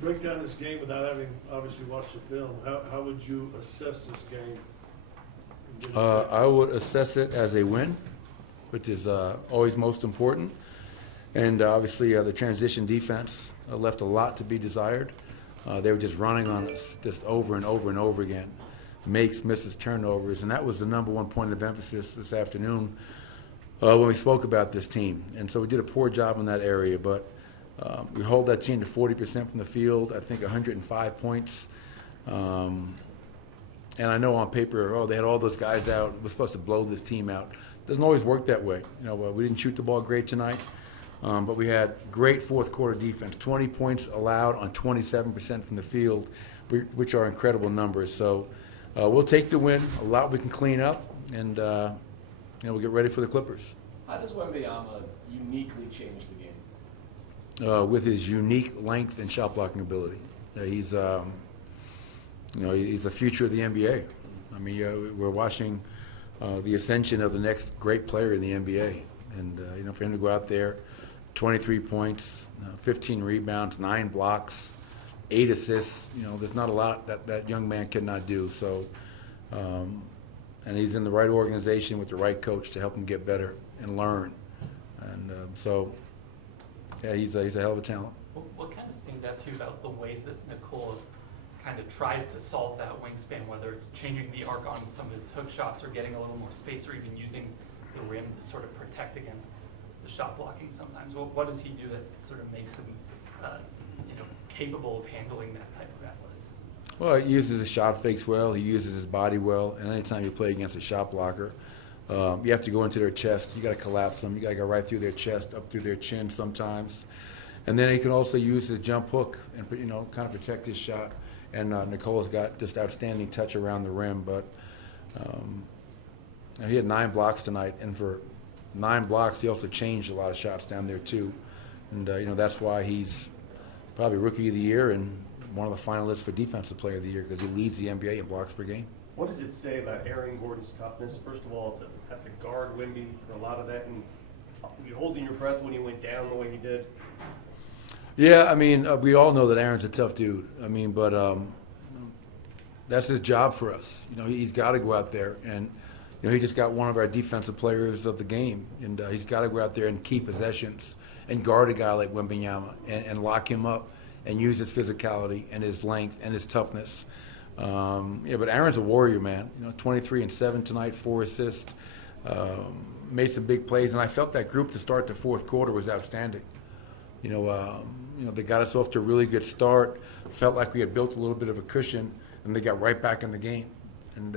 break down this game without having obviously watched the film. How would you assess this game? I would assess it as a win, which is always most important. And obviously the transition defense left a lot to be desired. They were just running on us just over and over and over again. Makes, misses, turnovers, and that was the number one point of emphasis this afternoon when we spoke about this team. And so we did a poor job in that area, but we hold that team to 40% from the field, I think 105 points. And I know on paper, they had all those guys out. We're supposed to blow this team out. Doesn't always work that way. We didn't shoot the ball great tonight, but we had great fourth quarter defense. 20 points allowed on 27% from the field, which are incredible numbers. So we'll take the win. A lot we can clean up, and we'll get ready for the Clippers. How does Wembanyama uniquely change the game? With his unique length and shot blocking ability. He's the future of the NBA. I mean, we're watching the ascension of the next great player in the NBA. And, for him to go out there, 23 points, 15 rebounds, 9 blocks, 8 assists, there's not a lot that young man cannot do. So, and he's in the right organization with the right coach to help him get better and learn. And yeah, he's a hell of a talent. What kind of stings out to you about the ways that Nikola kind of tries to solve that wingspan, whether it's changing the arc on some of his hook shots or getting a little more space or even using the rim to sort of protect against the shot blocking sometimes? What does he do that sort of makes him capable of handling that type of athleticism? Well, he uses his shot fakes well. He uses his body well. And anytime you play against a shot blocker, you have to go into their chest. You got to collapse them. You got to go right through their chest, up through their chin sometimes. And then he can also use his jump hook and kind of protect his shot. And Nikola's got just outstanding touch around the rim. But he had 9 blocks tonight, and for 9 blocks, he also changed a lot of shots down there too. And that's why he's probably Rookie of the Year and one of the finalists for Defensive Player of the Year, because he leads the NBA in blocks per game. What does it say about Aaron Gordon's toughness? First of all, to have to guard Wemby for a lot of that, and you holding your breath when he went down the way he did. Yeah, I mean, we all know that Aaron's a tough dude. I mean, but that's his job for us. He's got to go out there, and he just got one of our defensive players of the game, and he's got to go out there and keep possessions and guard a guy like Wembanyama and lock him up and use his physicality and his length and his toughness. But Aaron's a warrior, man. 23 and 7 tonight, 4 assists, made some big plays, and I felt that group to start the fourth quarter was outstanding. They got us off to a really good start. Felt like we had built a little bit of a cushion, and they got right back in the game. And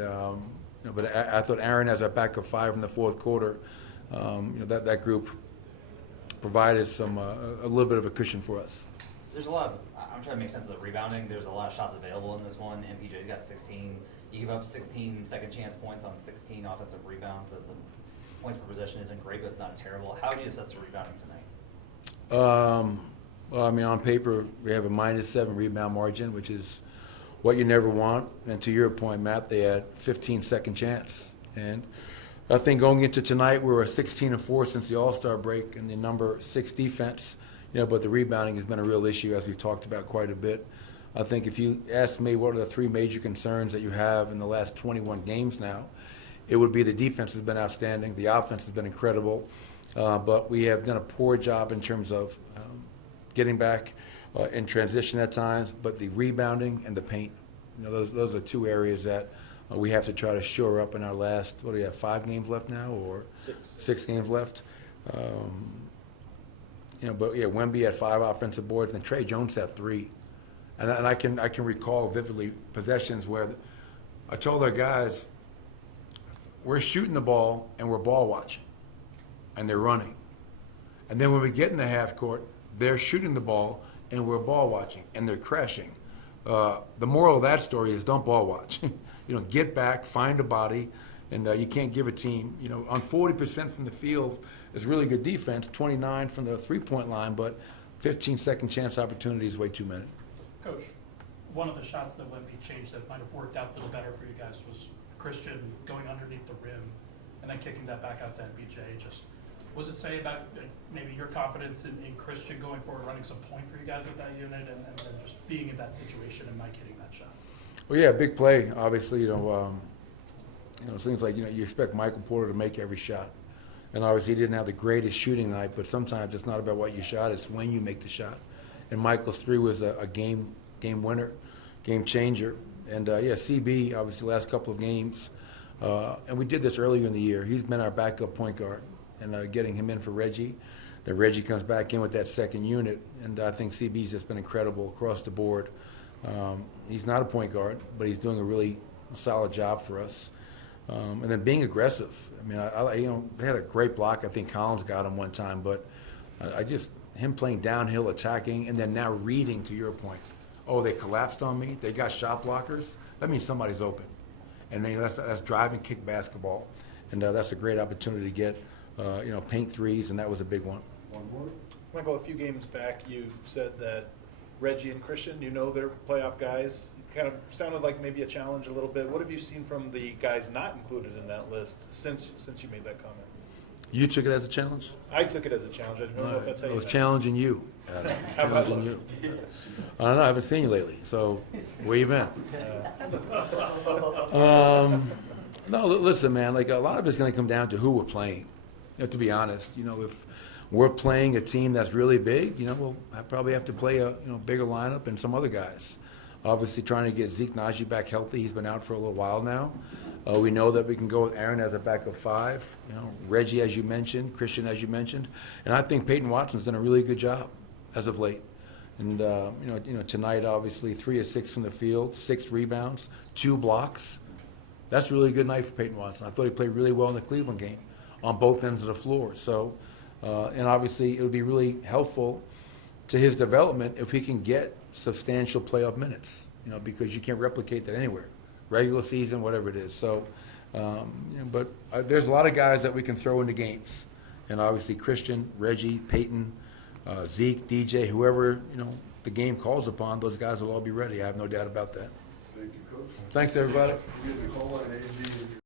but I thought Aaron, as our backup 5 in the fourth quarter, that group provided a little bit of a cushion for us. There's a lot of, I'm trying to make sense of the rebounding. There's a lot of shots available in this one. MPJ's got 16. You give up 16 second chance points on 16 offensive rebounds. So the points per possession isn't great, but it's not terrible. How would you assess the rebounding tonight? Well, I mean, on paper, we have a -7 rebound margin, which is what you never want. And to your point, Matt, they had 15 second chance. And I think going into tonight, we were 16-4 since the All-Star break and the number 6 defense. But the rebounding has been a real issue, as we've talked about quite a bit. I think if you ask me what are the 3 major concerns that you have in the last 21 games now, it would be the defense has been outstanding, the offense has been incredible, but we have done a poor job in terms of getting back in transition at times, but the rebounding and the paint, those are 2 areas that we have to try to shore up in our last, 5 games left now, or 6 games left? But yeah, Wemby had 5 offensive boards, and Trey Jones had 3. And I can recall vividly possessions where I told our guys, we're shooting the ball and we're ball watching, and they're running. And then when we get in the half court, they're shooting the ball and we're ball watching, and they're crashing. The moral of that story is don't ball watch. Get back, find a body, and you can't give a team, on 40% from the field is really good defense, 29 from the three-point line, but 15 second chance opportunities way too many. Coach, one of the shots that Wemby changed that might have worked out for the better for you guys was Christian going underneath the rim and then kicking that back out to MPJ. Just was it say about maybe your confidence in Christian going forward, running some point for you guys with that unit, and then just being in that situation and Mike hitting that shot? Well, yeah, big play. Obviously, it seems like you expect Michael Porter to make every shot, and obviously he didn't have the greatest shooting night. But sometimes it's not about what you shot; it's when you make the shot. And Michael's three was a game winner, game changer. And CB obviously last couple of games, and we did this earlier in the year. He's been our backup point guard, and getting him in for Reggie. Then Reggie comes back in with that second unit, and I think CB's just been incredible across the board. He's not a point guard, but he's doing a really solid job for us. And then being aggressive. I mean, they had a great block. I think Collins got him one time, but him playing downhill, attacking, and then now reading, to your point. Oh, they collapsed on me. They got shot blockers. That means somebody's open. And then that's drive and kick basketball. And that's a great opportunity to get, paint threes, and that was a big one. One more? Michael, a few games back, you said that Reggie and Christian, they're playoff guys. It kind of sounded like maybe a challenge a little bit. What have you seen from the guys not included in that list since you made that comment? You took it as a challenge? I took it as a challenge. I don't know if that's how I you was meant it. challenging you. How about Challenging looked? you. I don't know. I haven't seen you lately. So where you been? No, listen, man. Like a lot of it's going to come down to who we're playing. To be honest, if we're playing a team that's really big, we'll probably have to play a bigger lineup and some other guys. Obviously, trying to get Zeke Naji back healthy. He's been out for a little while now. We know that we can go with Aaron as a backup five. Reggie, as you mentioned, Christian, as you mentioned, and I think Peyton Watson's done a really good job as of late. And tonight, obviously, 3 of 6 from the field, 6 rebounds, 2 blocks. That's a really good night for Peyton Watson. I thought he played really well in the Cleveland game on both ends of the floor. So, and obviously, it would be really helpful to his development if he can get substantial playoff minutes. Because you can't replicate that anywhere. Regular season, whatever it is. So, but there's a lot of guys that we can throw into games, and obviously Christian, Reggie, Peyton, Zeke, DJ, whoever the game calls upon, those guys will all be ready. I have no doubt about that. Thank you, Coach. Thanks, everybody. Give the call on A&D.